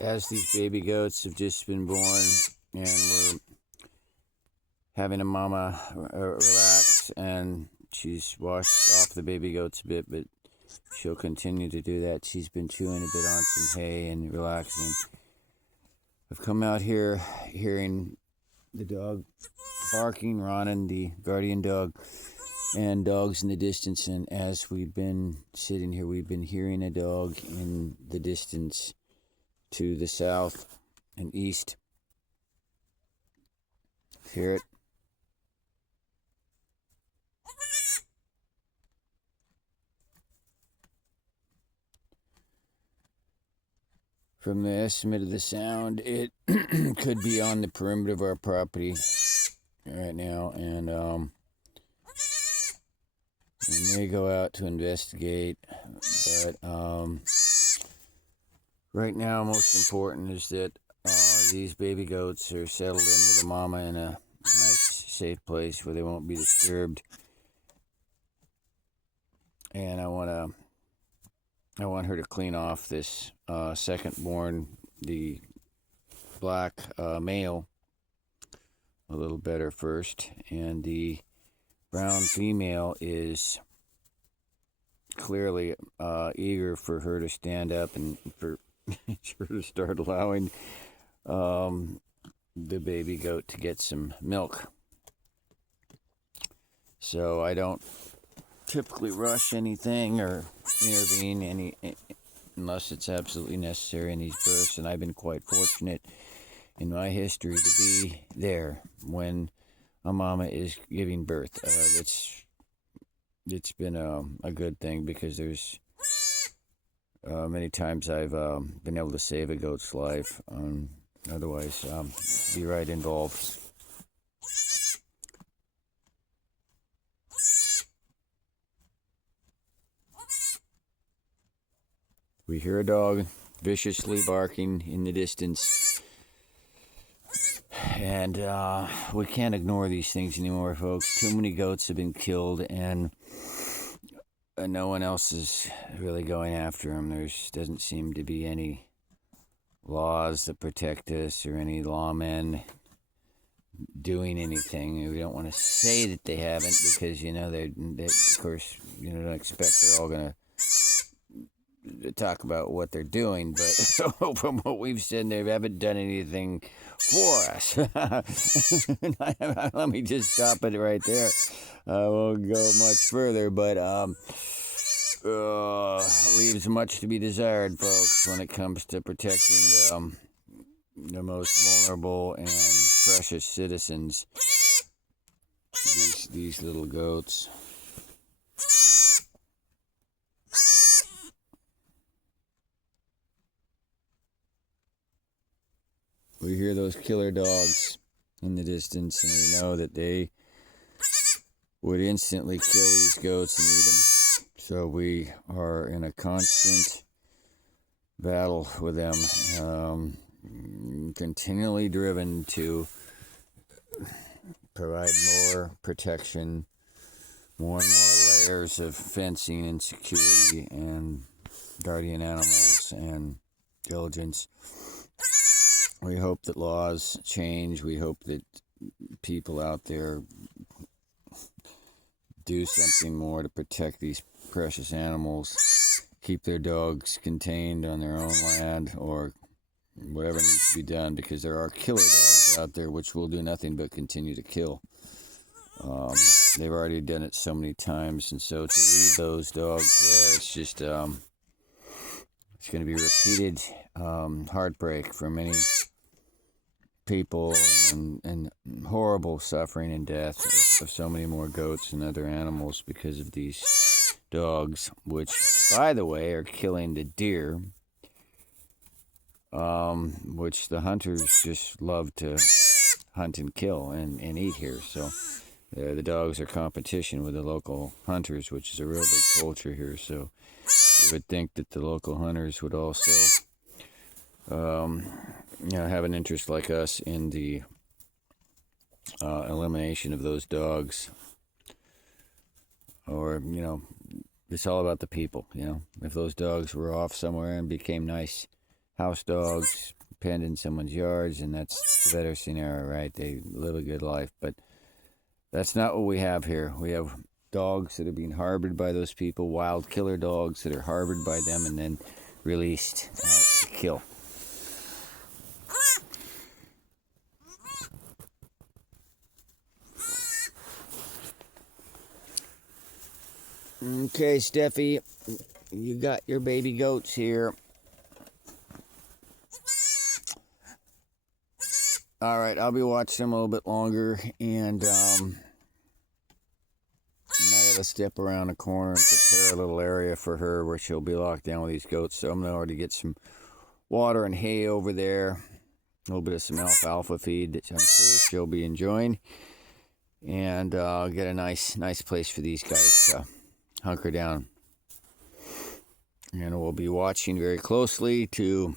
as these baby goats have just been born, and we're having a mama relax, and she's washed off the baby goats a bit, but she'll continue to do that. She's been chewing a bit on some hay and relaxing. I've come out here hearing the dog barking, Ronan, the guardian dog, and dogs in the distance. And as we've been sitting here, we've been hearing a dog in the distance to the south and east. Hear it? From the estimate of the sound, it could be on the perimeter of our property right now, and we may go out to investigate, but right now, most important is that these baby goats are settled in with a mama in a nice, safe place where they won't be disturbed. And I want her to clean off this second born, the black male, a little better first, and the brown female is clearly eager for her to stand up and for her to start allowing the baby goat to get some milk. So I don't typically rush anything or intervene unless it's absolutely necessary in these births, and I've been quite fortunate in my history to be there when a mama is giving birth. It's been a good thing, because there's many times I've been able to save a goat's life, otherwise be right involved. We hear a dog viciously barking in the distance, and we can't ignore these things anymore, folks. Too many goats have been killed, and no one else is really going after them. There doesn't seem to be any laws that protect us or any lawmen doing anything. We don't want to say that they haven't, because they of course don't expect they're all going to talk about what they're doing, but from what we've said, they haven't done anything for us. Let me just stop it right there. I won't go much further, but leaves much to be desired, folks, when it comes to protecting the most vulnerable and precious citizens, these little goats. We hear those killer dogs in the distance, and we know that they would instantly kill these goats and eat them. So we are in a constant battle with them, continually driven to provide more protection, more and more layers of fencing and security and guardian animals and diligence. We hope that laws change. We hope that people out there do something more to protect these precious animals, keep their dogs contained on their own land, or whatever needs to be done, because there are killer dogs out there which will do nothing but continue to kill. They've already done it so many times, and so to leave those dogs there, it's just it's going to be repeated heartbreak for many people, and horrible suffering and death of so many more goats and other animals because of these dogs, which, by the way, are killing the deer, which the hunters just love to hunt and kill and eat here. So the dogs are competition with the local hunters, which is a real big culture here. So you would think that the local hunters would also have an interest like us in the elimination of those dogs. Or, it's all about the people, If those dogs were off somewhere and became nice, house dogs penned in someone's yards, and that's the better scenario, right? They live a good life, but that's not what we have here. We have dogs that are being harbored by those people, wild killer dogs that are harbored by them and then released out to kill. Okay, Steffi, you got your baby goats here. All right, I'll be watching them a little bit longer, and I gotta step around the corner and prepare a little area for her where she'll be locked down with these goats. So I'm gonna already get some water and hay over there, a little bit of some alfalfa feed that I'm sure she'll be enjoying, and get a nice place for these guys to hunker down. And we'll be watching very closely to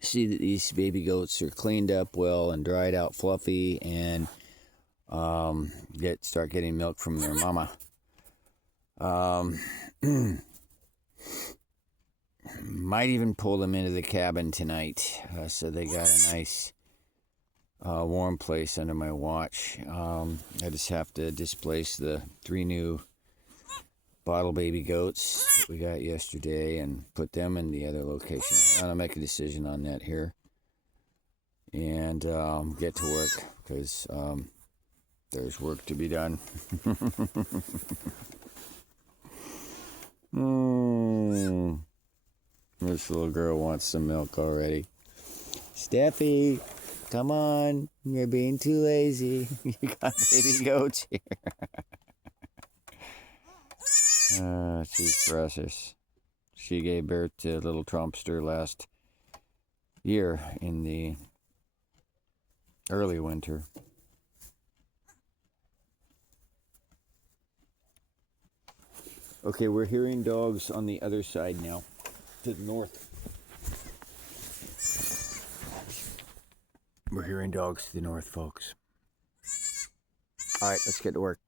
see that these baby goats are cleaned up well and dried out fluffy, and start getting milk from their mama. Might even pull them into the cabin tonight, so they got a nice warm place under my watch. I just have to displace the 3 new bottle baby goats that we got yesterday and put them in the other location. I'm gonna make a decision on that here and get to work, because there's work to be done. This little girl wants some milk already. Steffi, come on, you're being too lazy. You got baby goats here. She's precious. She gave birth to a little Trumpster last year in the early winter. Okay, we're hearing dogs on the other side now, to the north. We're hearing dogs to the north, folks. All right, let's get to work.